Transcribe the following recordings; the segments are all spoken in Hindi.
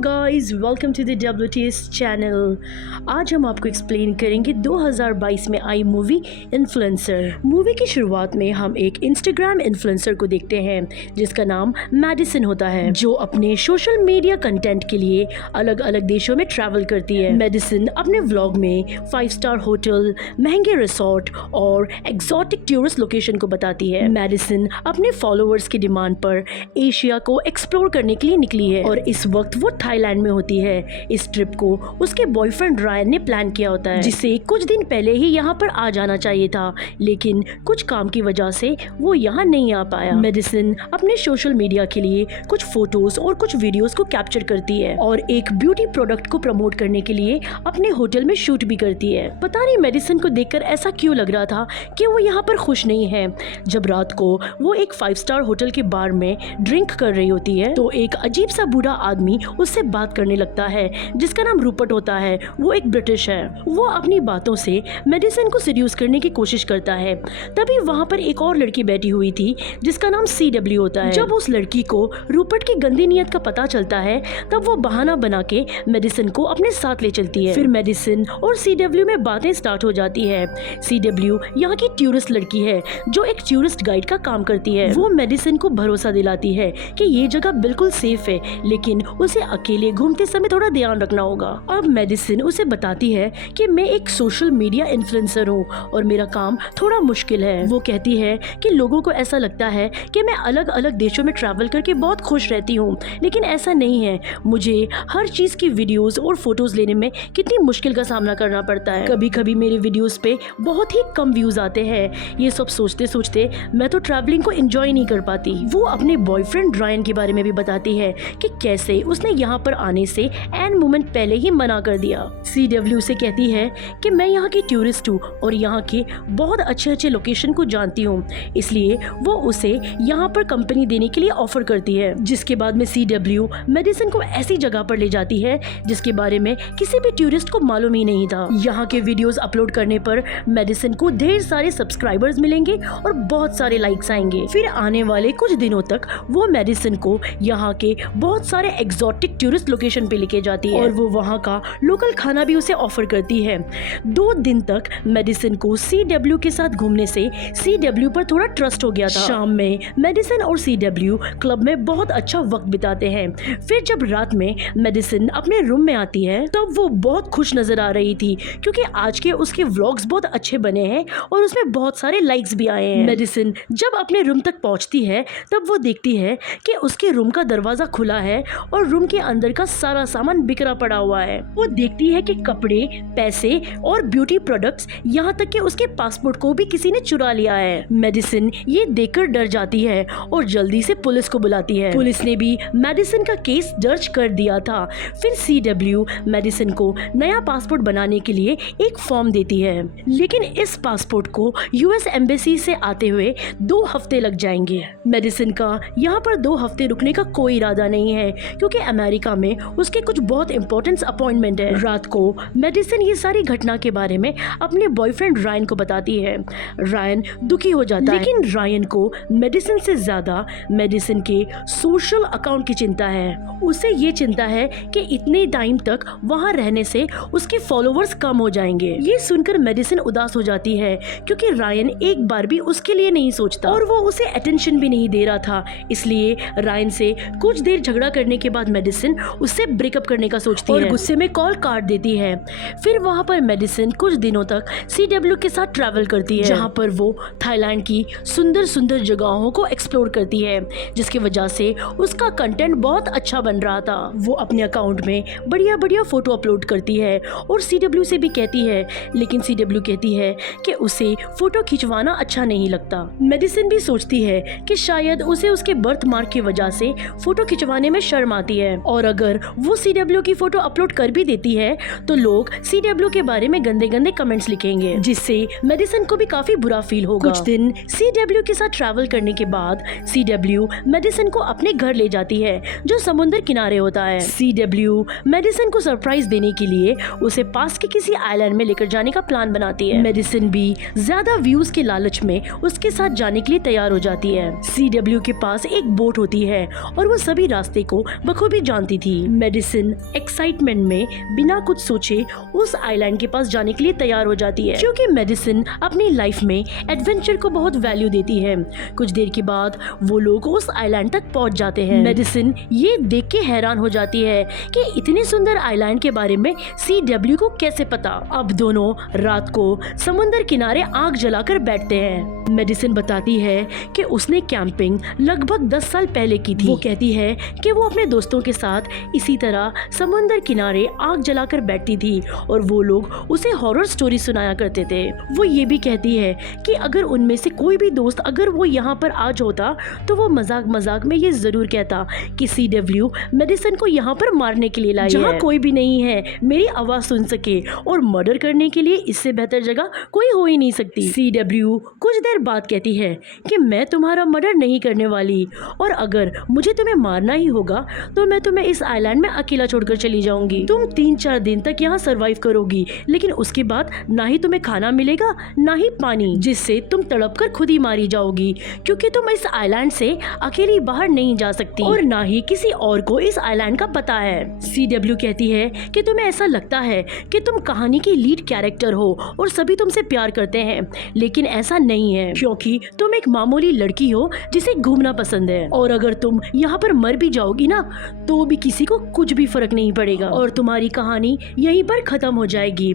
Guys, welcome to the WTS channel. आज हम आपको एक्सप्लेन करेंगे 2022 में आई मूवी इन्फ्लुएंसर। मूवी की शुरुआत में हम एक इंस्टाग्राम इन्फ्लुएंसर को देखते हैं जिसका नाम मैडिसन होता है, जो अपने सोशल मीडिया कंटेंट के लिए अलग अलग देशों में ट्रैवल करती है। मैडिसन अपने व्लॉग में 5 स्टार होटल, महंगे रिसोर्ट और एक्सोटिक टूरिस्ट लोकेशन को बताती है। मैडिसन अपने फॉलोअर्स की डिमांड पर एशिया को एक्सप्लोर करने के लिए निकली है और इस वक्त वो थाईलैंड में होती है। इस ट्रिप को उसके बॉयफ्रेंड रायन ने प्लान किया होता है, जिसे कुछ दिन पहले ही यहाँ पर आ जाना चाहिए था, लेकिन कुछ काम की वजह से वो यहाँ नहीं आ पाया। मैडिसन अपने सोशल मीडिया के लिए कुछ फोटोज और कुछ वीडियोस को कैप्चर करती है और एक ब्यूटी प्रोडक्ट को प्रमोट करने के लिए अपने होटल में शूट भी करती है। पता नहीं मैडिसन को देखकर ऐसा क्यों लग रहा था कि वो यहाँ पर खुश नहीं है। जब रात को वो एक 5 स्टार होटल के बार में ड्रिंक कर रही होती है तो एक अजीब सा बूढ़ा आदमी उससे बात करने लगता है जिसका नाम रूपर्ट होता है। वो एक ब्रिटिश है। वो अपनी बातों से मेडिसन को सीड्यूस करने की कोशिश करता है। तभी वहाँ पर एक और लड़की बैठी हुई थी जिसका नाम CW होता है। जब उस लड़की को रूपर्ट की गंदी नीयत का पता चलता है तब वो बहाना बना के मेडिसन को अपने साथ ले चलती है। फिर मेडिसन और CW में बातें स्टार्ट हो जाती है। CW यहाँ की टूरिस्ट लड़की है जो एक टूरिस्ट गाइड का काम करती है। वो मेडिसन को भरोसा दिलाती है कि ये जगह बिल्कुल सेफ है, लेकिन उसे अकेले घूमते समय थोड़ा ध्यान रखना होगा। अब मेडिसन उसे बताती है कि मैं एक सोशल मीडिया इन्फ्लुएंसर हूँ और मेरा काम थोड़ा मुश्किल है। वो कहती है कि लोगों को ऐसा लगता है कि मैं अलग अलग देशों में ट्रैवल करके बहुत खुश रहती हूँ, लेकिन ऐसा नहीं है। मुझे हर चीज की वीडियोस और फोटोज लेने में कितनी मुश्किल का सामना करना पड़ता है। कभी कभी मेरे वीडियोस पे बहुत ही कम व्यूज आते हैं। ये सब सोचते सोचते मैं तो ट्रैवलिंग को एंजॉय नहीं कर पाती। वो अपने बॉयफ्रेंड रायन के बारे में भी बताती है कि कैसे उसने यहाँ पर आने से एन मोमेंट पहले ही मना कर दिया। CW से कहती है कि मैं यहाँ की टूरिस्ट हूँ और यहाँ के बहुत अच्छे अच्छे लोकेशन को जानती हूँ, इसलिए वो उसे यहाँ पर कंपनी देने के लिए ऑफर करती है। जिसके बाद में CW मेडिसन को ऐसी जगह पर ले जाती है जिसके बारे में किसी भी टूरिस्ट को मालूम ही नहीं था। यहाँ के वीडियोस अपलोड करने पर मेडिसन को ढेर सारे सब्सक्राइबर्स मिलेंगे और बहुत सारे लाइक्स आएंगे। फिर आने वाले कुछ दिनों तक वो मेडिसन को यहाँ के बहुत सारे एक्सोटिक टूरिस्ट लोकेशन पे लेके जाती है और वो वहाँ का लोकल खाना भी उसे ऑफर करती है। 2 दिन तक मेडिसन को CW के साथ घूमने से CW पर थोड़ा ट्रस्ट हो गया था। शाम में मेडिसन और CW क्लब में बहुत अच्छा वक्त बिताते हैं। फिर जब रात में मेडिसन अपने रूम में आती है तब वो बहुत खुश नजर आ रही थी क्योंकि आज के उसके व्लॉग्स बहुत अच्छे बने हैं और उसमें बहुत सारे लाइक्स भी आए हैं। मेडिसन जब अपने रूम तक पहुंचती है तब वो देखती है कि उसके रूम का दरवाजा खुला है और रूम के अंदर का सारा सामान बिखरा पड़ा हुआ है। वो देखती है कि कपड़े, पैसे और ब्यूटी प्रोडक्ट्स, यहाँ तक कि उसके पासपोर्ट को भी किसी ने चुरा लिया है। मेडिसन ये देखकर डर जाती है और जल्दी से पुलिस को बुलाती है। पुलिस ने भी मेडिसन का केस दर्ज कर दिया था। फिर CW मेडिसन को नया पासपोर्ट बनाने के लिए एक फॉर्म देती है, लेकिन इस पासपोर्ट को US एम्बेसी से आते हुए 2 हफ्ते लग जाएंगे। मेडिसन का यहाँ पर 2 हफ्ते रुकने का कोई इरादा नहीं है क्योंकि अमेरिका में उसके कुछ बहुत इंपॉर्टेंट अपॉइंटमेंट है। रात को मेडिसन ये सारी घटना के बारे में अपने बॉयफ्रेंड रायन को बताती है। रायन दुखी हो जाता है, लेकिन रायन को मेडिसन से ज्यादा मेडिसन के सोशल अकाउंट की चिंता है। उसे ये चिंता है कि इतने टाइम तक वहाँ रहने से उसके फॉलोवर्स कम हो जाएंगे। ये सुनकर मेडिसन उदास हो जाती है क्योंकि रायन एक बार भी उसके लिए नहीं सोचता और वो उसे अटेंशन भी नहीं दे रहा था। इसलिए रायन से कुछ देर झगड़ा करने के बाद मेडिसन उससे ब्रेकअप करने का सोचती है और गुस्से में कॉल काट देती है। फिर वहाँ पर मेडिसन कुछ दिनों तक CW के साथ ट्रैवल करती है, जहाँ पर वो थाईलैंड की सुंदर सुंदर जगहों को एक्सप्लोर करती है, जिसकी वजह से उसका कंटेंट बहुत अच्छा बन रहा था। वो अपने अकाउंट में बढ़िया बढ़िया फोटो अपलोड करती है और CW से भी कहती है, लेकिन CW कहती है कि उसे फोटो खिंचवाना अच्छा नहीं लगता। मेडिसन भी सोचती है कि शायद उसे उसके बर्थ मार्क की वजह से फोटो खिंचवाने में शर्म आती है और अगर वो CW की फोटो अपलोड कर भी देती है तो लोग CW के बारे में गंदे गंदे कमेंट्स लिखेंगे, जिससे मेडिसन को भी काफी बुरा फील होगा। कुछ दिन CW के साथ ट्रैवल करने के बाद CW मेडिसन को अपने घर ले जाती है जो समुद्र किनारे होता है। CW मेडिसन को सरप्राइज देने के लिए उसे पास के किसी आइलैंड में लेकर जाने का प्लान बनाती है। मेडिसन भी ज्यादा व्यूज के लालच में उसके साथ जाने के लिए तैयार हो जाती है। CW के पास एक बोट होती है और वो सभी रास्ते को बखूबी जानती चाहती थी। मेडिसिन एक्साइटमेंट में बिना कुछ सोचे उस आइलैंड के पास जाने के लिए तैयार हो जाती है, क्योंकि मेडिसिन अपनी लाइफ में एडवेंचर को बहुत वैल्यू देती है। कुछ देर के बाद वो लोग उस आइलैंड तक पहुंच जाते हैं। मेडिसिन ये देख के हैरान हो जाती है कि इतने सुंदर आइलैंड के बारे में CW को कैसे पता। अब दोनों रात को समुद्र किनारे आग जलाकर बैठते हैं। मेडिसिन बताती है कि उसने कैंपिंग लगभग 10 साल पहले की थी। वो कहती है कि वो अपने दोस्तों के साथ इसी तरह समुद्र किनारे आग जलाकर बैठती थी और वो लोग उसे हॉरर स्टोरी सुनाया करते थे। वो ये भी कहती है कि अगर उनमें से कोई भी दोस्त अगर वो यहाँ पर आज होता तो वो मजाक मजाक में ये जरूर कहता कि CW मेडिसिन को यहाँ पर मारने के लिए लाई है, जहाँ कोई भी नहीं है मेरी आवाज सुन सके, और मर्डर करने के लिए इससे बेहतर जगह कोई हो ही नहीं सकती। CW कुछ देर बाद कहती है कि मैं तुम्हारा मर्डर नहीं करने वाली, और अगर मुझे तुम्हें मारना ही होगा तो मैं तुम्हें इस आइलैंड में अकेला छोड़कर चली जाऊंगी। तुम 3-4 दिन तक यहाँ सरवाइव करोगी, लेकिन उसके बाद ना ही तुम्हें खाना मिलेगा ना ही पानी, जिससे तुम तड़प कर खुद ही मारी जाओगी, क्योंकि तुम इस आइलैंड से अकेली बाहर नहीं जा सकती और ना ही किसी और को इस आइलैंड का पता है। CW कहती है कि तुम्हें ऐसा लगता है कि तुम कहानी की लीड कैरेक्टर हो और सभी तुमसे प्यार करते हैं, लेकिन ऐसा नहीं है, क्योंकि तुम एक मामूली लड़की हो जिसे घूमना पसंद है, और अगर तुम यहाँ पर मर भी जाओगी ना तो भी किसी को कुछ भी फर्क नहीं पड़ेगा और तुम्हारी कहानी यहीं पर खत्म हो जाएगी।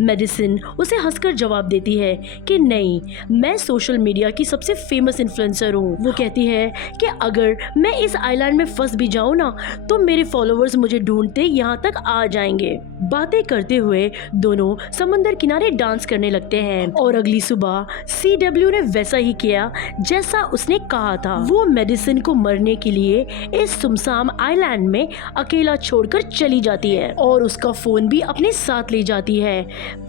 मेडिसिन उसे हंसकर जवाब देती है कि नहीं, मैं सोशल मीडिया की सबसे फेमस इन्फ्लुएंसर हूँ। वो कहती है कि अगर मैं इस आइलैंड में फंस भी जाऊँ ना तो मेरे फॉलोअर्स मुझे ढूंढते यहाँ तक आ जाएंगे। बातें करते हुए दोनों समुद्र किनारे डांस करने लगते हैं और अगली सुबह CW ने वैसा ही किया जैसा उसने कहा था। वो मेडिसिन को मरने के लिए इस सुमसाम आइलैंड में अकेला छोड़कर चली जाती है और उसका फोन भी अपने साथ ले जाती है।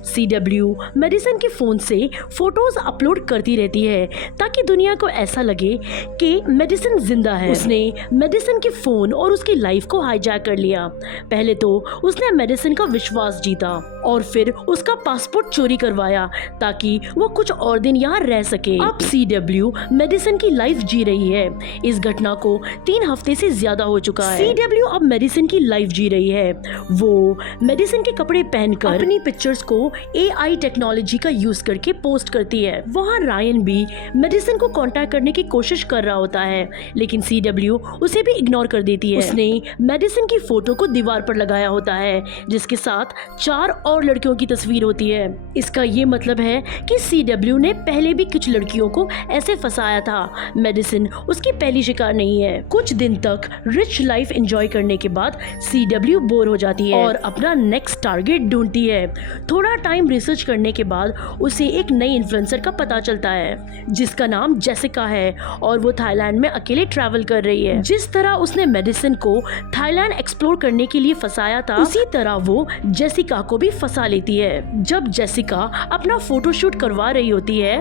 CW मेडिसिन के फोन से फोटोज अपलोड करती रहती है ताकि दुनिया को ऐसा लगे कि मेडिसिन जिंदा है। उसने मेडिसिन के फोन और उसकी लाइफ को हाईजैक कर लिया। पहले तो उसने मेडिसिन का विश्वास जीता और फिर उसका पासपोर्ट चोरी करवाया ताकि वो कुछ और दिन यहाँ रह सके। अब CW मेडिसिन की लाइफ जी रही है। इस घटना को 3 हफ्ते से ज्यादा हो चुका है। CW अब मेडिसिन की लाइफ जी रही है। वो मेडिसिन के कपड़े पहनकर अपनी पिक्चर्स को AI टेक्नोलॉजी का यूज करके पोस्ट करती है। वहाँ रायन भी मेडिसिन को कांटेक्ट करने की कोशिश कर रहा होता है, लेकिन CW उसे भी इग्नोर कर देती है। उसने मेडिसिन की फोटो को दीवार पर लगाया होता है जिसके साथ 4 और लड़कियों की तस्वीर होती है। इसका ये मतलब है कि CW ने पहले भी कुछ लड़कियों को ऐसे फंसाया था। मेडिसिन उसकी पहली शिकार नहीं है। कुछ दिन तक रिच लाइफ एंजॉय करने के बाद CW बोर हो जाती है और अपना नेक्स्ट टारगेट ढूंढती है। थोड़ा टाइम रिसर्च करने के बाद उसे एक नई इन्फ्लुएंसर का पता चलता है जिसका नाम जेसिका है और वो थाईलैंड में अकेले ट्रैवल कर रही है। जिस तरह उसने मेडिसिन को थाईलैंड एक्सप्लोर करने के लिए फंसाया था, उसी तरह वो जेसिका को भी फंसा लेती है। जब जेसिका अपना फोटोशूट करवा रही होती है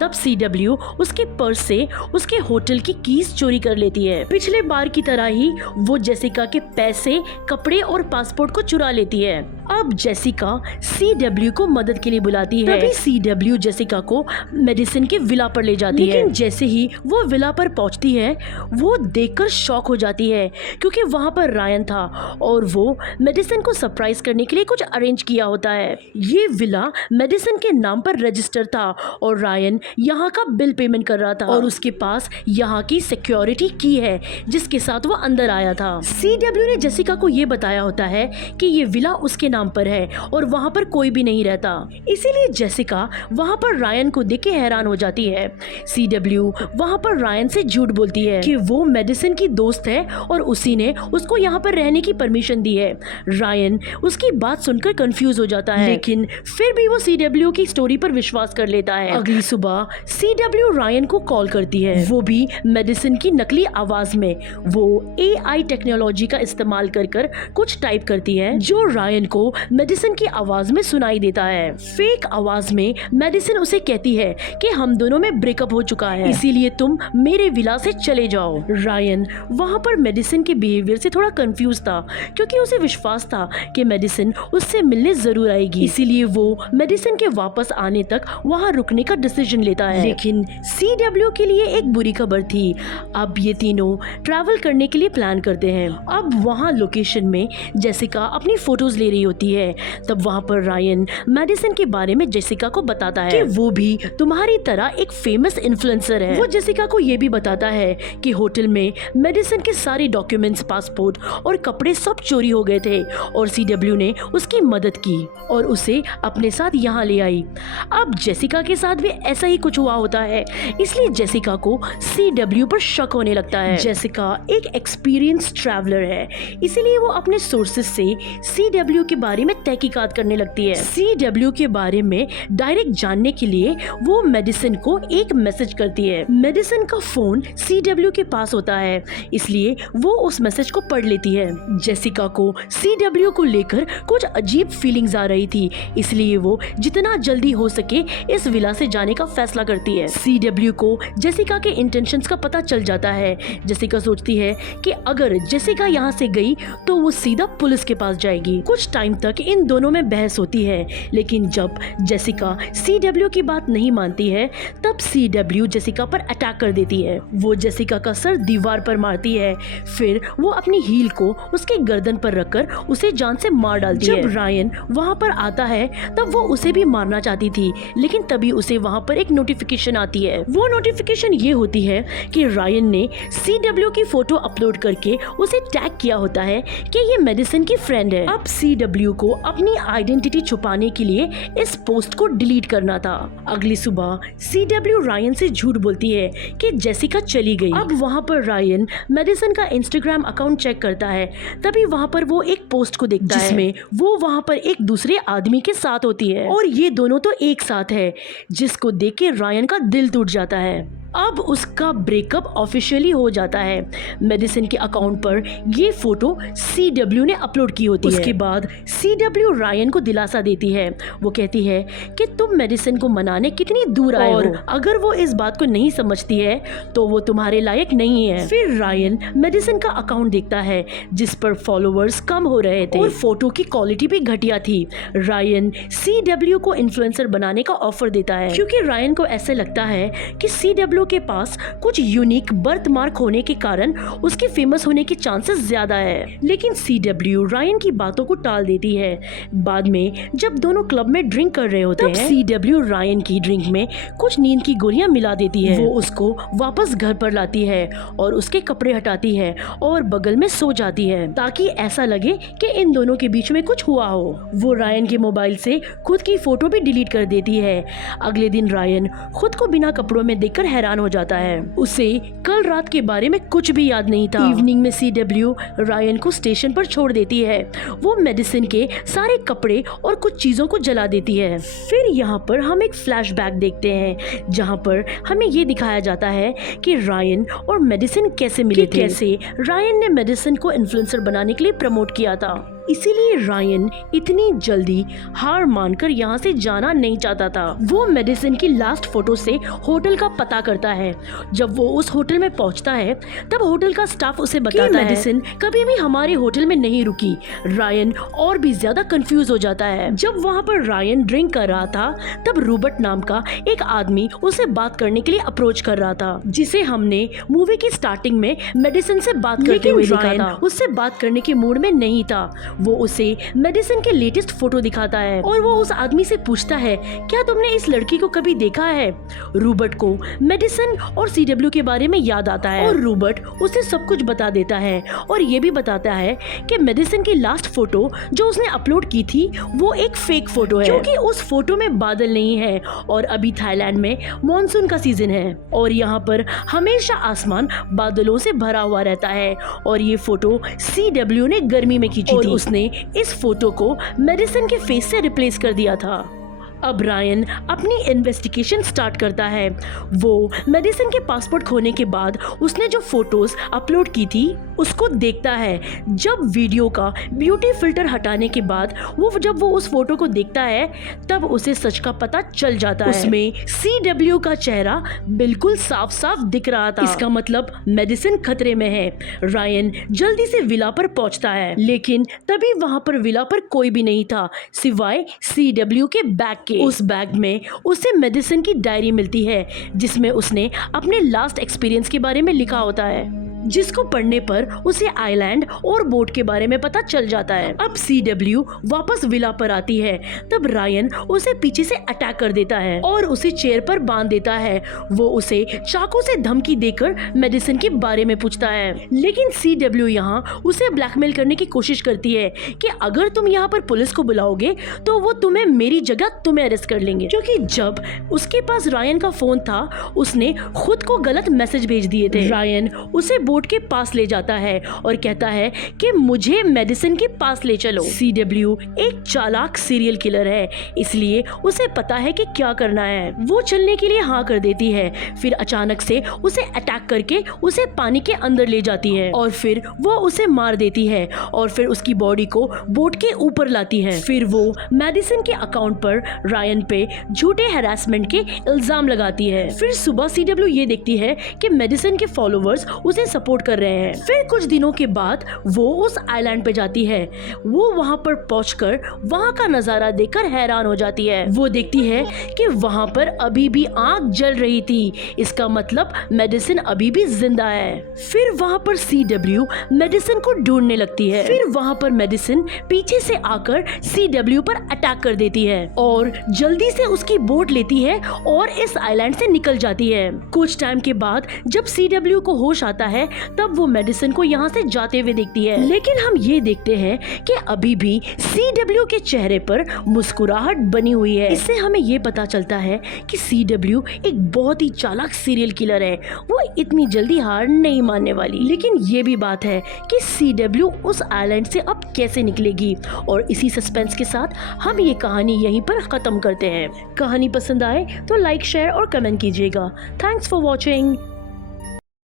तब CW उसके पर्स से उसके होटल की कीज चोरी कर लेती है। पिछले बार की तरह ही वो जेसिका के पैसे, कपड़े और पासपोर्ट को चुरा लेती है। अब जेसिका CW को मदद के लिए बुलाती है। तभी CW जेसिका को मेडिसिन के विला पर ले जाती है। लेकिन जैसे ही वो विला पर पहुंचती है वो देखकर शॉक हो जाती है क्योंकि वहां पर रायन था और वो मेडिसिन को सरप्राइज करने के लिए कुछ अरेंज किया होता है। ये विला मेडिसिन के नाम पर रजिस्टर था और रायन यहाँ का बिल पेमेंट कर रहा था और उसके पास यहाँ की सिक्योरिटी की है जिसके साथ वो अंदर आया था। CW ने जेसिका को ये बताया होता है कि ये विला उसके नाम पर है और वहाँ पर कोई भी नहीं रहता। इसीलिए जेसिका वहाँ पर रायन को देख के हैरान हो जाती है। CW वहाँ पर रायन से झूठ बोलती है कि वो मेडिसिन की दोस्त है और उसी ने उसको यहाँ पर रहने की परमिशन दी है। रायन उसकी बात सुनकर कंफ्यूज हो जाता है, लेकिन फिर भी वो CW की स्टोरी पर विश्वास कर लेता है। अगली सुबह CW रायन को कॉल करती है, वो भी मेडिसिन की नकली आवाज में। वो AI टेक्नोलॉजी का इस्तेमाल कर कुछ टाइप करती है जो रायन को मेडिसिन की आवाज में सुनाई देता है। फेक आवाज में मेडिसिन उसे कहती है कि हम दोनों में ब्रेकअप हो चुका है, इसीलिए तुम मेरे विला से चले जाओ। रायन वहाँ पर मेडिसिन के बिहेवियर से थोड़ा कंफ्यूज था क्योंकि उसे विश्वास था कि मेडिसिन उससे मिलने जरूर आएगी, इसीलिए वो मेडिसिन के वापस आने तक वहाँ रुकने का डिसीजन लेता है। लेकिन CW के लिए एक बुरी खबर थी। अब ये तीनों ट्रैवल करने के लिए प्लान करते हैं। हैं। अब वहाँ लोकेशन में जेसिका अपनी फोटोज ले रही होती है। तब वहाँ पर रायन मेडिसन के बारे में जेसिका को बताता है कि वो भी तुम्हारी तरह एक फेमस इन्फ्लुएंसर है। वो जेसिका को ये भी बताता है कि होटल में मेडिसन के सारे डॉक्यूमेंट्स, पासपोर्ट और कपड़े सब चोरी हो गए थे और CW ने उसकी मदद की और उसे अपने साथ यहाँ ले आई। अब जेसिका के साथ भी ऐसा ही कुछ हुआ होता है, इसलिए जेसिका को CW पर शक होने लगता है। जेसिका एक एक्सपीरियंस ट्रैवलर है, इसीलिए वो अपने सोर्सेज से CW के बारे में तहकीकात करने लगती है। CW के बारे में डायरेक्ट जानने के लिए वो मेडिसन को एक मैसेज करती है। मेडिसन का फोन CW के पास होता है, इसलिए वो उस मैसेज को पढ़ लेती है। जेसिका को CW को लेकर कुछ अजीब फीलिंग्स आ रही थी, इसलिए वो जितना जल्दी हो सके इस विला से जाने का फैसला करती है। CW को जेसिका के इंटेंशंस का पता चल जाता है। जेसिका सोचती है कि अगर जेसिका यहाँ से गई तो वो सीधा पुलिस के पास जाएगी। कुछ टाइम तक इन दोनों में बहस होती है, लेकिन जब जेसिका CW की बात नहीं मानती है तब CW जेसिका पर अटैक कर देती है। वो जेसिका का सर दीवार पर मारती है, फिर वो अपनी हील को उसके गर्दन पर रखकर उसे जान से मार डालती है। जब रायन वहाँ पर आता है तब वो उसे भी मारना चाहती थी, लेकिन तभी उसे वहाँ पर एक नोटिफिकेशन आती है। वो नोटिफिकेशन ये होती है कि रायन ने CW की फोटो अपलोड करके उसे टैग किया होता है कि ये मेडिसन की फ्रेंड है। अब CW को अपनी आइडेंटिटी छुपाने के लिए इस पोस्ट को डिलीट करना था। अगली सुबह CW रायन से झूठ बोलती है कि जेसिका चली गई। अब वहाँ पर रायन मेडिसन का इंस्टाग्राम अकाउंट चेक करता है, तभी वहाँ पर वो एक पोस्ट को देखता है जिसमें वो वहाँ पर एक दूसरे आदमी के साथ होती है और ये दोनों तो एक साथ है, जिसको देख के रायन का दिल टूट जाता है। अब उसका ब्रेकअप ऑफिशियली हो जाता है। मेडिसन के अकाउंट पर ये फोटो CW ने अपलोड की होती है। उसके बाद CW रायन को दिलासा देती है। वो कहती है कि तुम मेडिसन को मनाने कितनी दूर आए हो, अगर वो इस बात को नहीं समझती है तो वो तुम्हारे लायक नहीं है। फिर रायन मेडिसन का अकाउंट देखता है जिस पर फॉलोअर्स कम हो रहे थे और फोटो की क्वालिटी भी घटिया थी। रायन CW को इन्फ्लुएंसर बनाने का ऑफर देता है, क्योंकि रायन को ऐसे लगता है कि CW के पास कुछ यूनिक बर्थ मार्क होने के कारण उसके फेमस होने के चांसेस ज्यादा है। लेकिन CW रायन की बातों को टाल देती है। बाद में जब दोनों क्लब में ड्रिंक कर रहे होते हैं, CW रायन की ड्रिंक में कुछ नींद की गोलियां मिला देती है। वो उसको वापस घर पर लाती है और उसके कपड़े हटाती है और बगल में सो जाती है, ताकि ऐसा लगे कि इन दोनों के बीच में कुछ हुआ हो। वो रायन के मोबाइल से खुद की फोटो भी डिलीट कर देती है। अगले दिन रायन खुद को बिना कपड़ों में देखकर हैरान हो जाता है। उसे कल रात के बारे में कुछ भी याद नहीं था। इवनिंग में CW रायन को स्टेशन पर छोड़ देती है। वो मेडिसिन के सारे कपड़े और कुछ चीजों को जला देती है। फिर यहाँ पर हम एक फ्लैशबैक देखते हैं जहाँ पर हमें ये दिखाया जाता है कि रायन और मेडिसिन कैसे मिले थे, कैसे रायन ने मेडिसिन को इन्फ्लुएंसर बनाने के लिए प्रमोट किया था। इसीलिए रायन इतनी जल्दी हार मानकर यहाँ से जाना नहीं चाहता था। वो मेडिसिन की लास्ट फोटो से होटल का पता करता है। जब वो उस होटल में पहुँचता है तब होटल का स्टाफ उसे बताता है मेडिसिन कभी भी हमारे होटल में नहीं रुकी। रायन और भी ज्यादा कंफ्यूज हो जाता है। जब वहाँ पर रायन ड्रिंक कर रहा था तब रूबर्ट नाम का एक आदमी उसे बात करने के लिए अप्रोच कर रहा था, जिसे हमने मूवी की स्टार्टिंग में मेडिसिन से बात करते हुए देखा था। उससे बात करने के मूड में नहीं था। वो उसे मेडिसिन के लेटेस्ट फोटो दिखाता है और वो उस आदमी से पूछता है, क्या तुमने इस लड़की को कभी देखा है? रूबर्ट को मेडिसिन और CW के बारे में याद आता है और रूबर्ट उसे सब कुछ बता देता है और ये भी बताता है कि मेडिसिन की लास्ट फोटो जो उसने अपलोड की थी वो एक फेक फोटो है, क्योंकि उस फोटो में बादल नहीं है और अभी थाईलैंड में मॉनसून का सीजन है और यहाँ पर हमेशा आसमान बादलों से भरा हुआ रहता है और ये फोटो CW ने गर्मी में खींची थी। उसने इस फोटो को मेडिसिन के फेस से रिप्लेस कर दिया था। अब रायन अपनी इन्वेस्टिगेशन स्टार्ट करता है। वो मेडिसिन के पासपोर्ट खोने के बाद उसने जो फोटोज अपलोड की थी उसको देखता है। जब वीडियो का ब्यूटी फिल्टर हटाने के बाद जब वो उस फोटो को देखता है तब उसे सच का पता चल जाता है। उसमें CW का चेहरा बिल्कुल साफ साफ दिख रहा था। इसका मतलब मेडिसिन खतरे में है। रायन जल्दी से विला पर पहुंचता है, लेकिन तभी वहां पर विला पर कोई भी नहीं था सिवाय CW के बैग। उस बैग में उसे मेडिसिन की डायरी मिलती है जिसमें उसने अपने लास्ट एक्सपीरियंस के बारे में लिखा होता है। जिसको पढ़ने पर उसे आइलैंड और बोट के बारे में पता चल जाता है। अब CW वापस विला पर आती है, तब रायन उसे पीछे से अटैक कर देता है और उसे चेयर पर बांध देता है। वो उसे चाकू से धमकी देकर मेडिसिन के बारे में पूछता है, लेकिन CW यहाँ उसे ब्लैकमेल करने की कोशिश करती है कि अगर तुम यहाँ पर पुलिस को बुलाओगे तो वो तुम्हें मेरी जगह तुम्हें अरेस्ट कर लेंगे, क्योंकि जब उसके पास रायन का फोन था उसने खुद को गलत मैसेज भेज दिए थे। रायन उसे बोट के पास ले जाता है और कहता है कि मुझे मेडिसिन के पास ले चलो। CW एक चालाक सीरियल किलर है, इसलिए उसे पता है कि क्या करना है। वो चलने के लिए हाँ कर देती है, फिर अचानक से उसे अटैक करके उसे पानी के अंदर ले जाती है और फिर वो उसे मार देती है और फिर उसकी बॉडी को बोट के ऊपर लाती है। फिर वो मेडिसिन के अकाउंट पर रायन पे झूठे हैरेसमेंट के इल्जाम लगाती है। फिर सुबह CW ये देखती है कि मेडिसिन के फॉलोवर्स उसे सपोर्ट कर रहे हैं। फिर कुछ दिनों के बाद वो उस आइलैंड पे जाती है। वो वहाँ पर पहुंचकर वहाँ का नजारा देखकर हैरान हो जाती है। वो देखती है कि वहाँ पर अभी भी आग जल रही थी, इसका मतलब मेडिसिन अभी भी जिंदा है। फिर वहाँ पर CW मेडिसिन को ढूंढने लगती है। फिर वहाँ पर मेडिसिन पीछे से आकर CW पर अटैक कर देती है और जल्दी से उसकी बोट लेती है और इस आइलैंड से निकल जाती है। कुछ टाइम के बाद जब CW को होश आता है तब वो मेडिसिन को यहाँ से जाते हुए देखती है, लेकिन हम ये देखते हैं कि अभी भी CW के चेहरे पर मुस्कुराहट बनी हुई है। इससे हमें ये पता चलता है कि CW एक बहुत ही चालाक सीरियल किलर है, वो इतनी जल्दी हार नहीं मानने वाली। लेकिन ये भी बात है कि CW उस आइलैंड से अब कैसे निकलेगी, और इसी सस्पेंस के साथ हम ये कहानी यहीं पर खत्म करते हैं। कहानी पसंद आए तो लाइक, शेयर और कमेंट कीजिएगा। Thanks for watching.